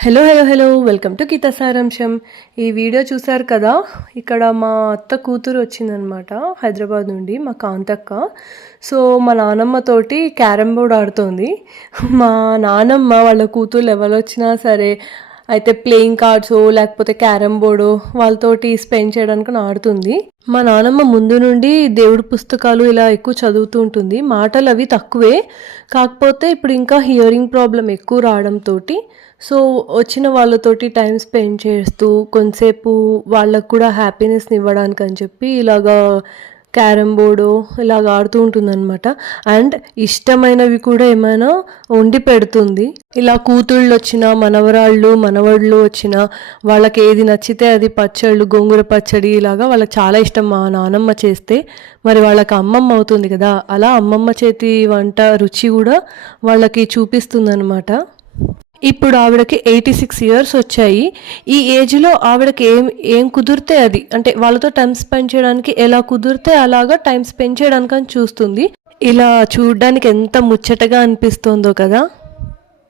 Hello hello hello welcome to Gita సారాంశం. ఈ video చూసారు కదా, ఇక్కడ మా అత్త కూతురు వచ్చిందనమాట హైదరాబాద్ నుండి, మా కాంతక్క. సో మా నానమ్మతోటి క్యారమ్ బోర్డ్ ఆడుతోంది. మా నానమ్మ వాళ్ళ కూతురు ఎవరు వచ్చినా సరే అయితే ప్లేయింగ్ కార్డ్స్ లేకపోతే క్యారమ్ బోర్డు వాళ్ళతోటి స్పెండ్ చేయడానికి ఆడుతుంది. మా నానమ్మ ముందు నుండి దేవుడి పుస్తకాలు ఇలా ఎక్కువ చదువుతూ ఉంటుంది. మాటలు అవి తక్కువే, కాకపోతే ఇప్పుడు ఇంకా హియరింగ్ ప్రాబ్లం ఎక్కువ రావడంతో సో వచ్చిన వాళ్ళతోటి టైం స్పెండ్ చేస్తూ కొంతసేపు వాళ్ళకు కూడా హ్యాపీనెస్ని ఇవ్వడానికి అని చెప్పి ఇలాగా క్యారమ్ బోర్డు ఇలాగ ఆడుతూ ఉంటుందన్నమాట. అండ్ ఇష్టమైనవి కూడా ఏమైనా వండి పెడుతుంది. ఇలా కూతుళ్ళు వచ్చిన మనవరాళ్ళు మనవళ్ళు వచ్చిన వాళ్ళకి ఏది నచ్చితే అది పచ్చళ్ళు, గోంగూర పచ్చడి ఇలాగా వాళ్ళకి చాలా ఇష్టం మా నానమ్మ చేస్తే. మరి వాళ్ళకి అమ్మమ్మ అవుతుంది కదా, అలా అమ్మమ్మ చేతి వంట రుచి కూడా వాళ్ళకి చూపిస్తుందన్నమాట. ఇప్పుడు ఆవిడకి 86 ఇయర్స్ వచ్చాయి. ఈ ఏజ్లో ఆవిడకి ఏం కుదిరితే అది, అంటే వాళ్ళతో టైం స్పెండ్ చేయడానికి ఎలా కుదిరితే అలాగా టైం స్పెండ్ చేయడానికి అని చూస్తుంది. ఇలా చూడడానికి ఎంత ముచ్చటగా అనిపిస్తుందో కదా.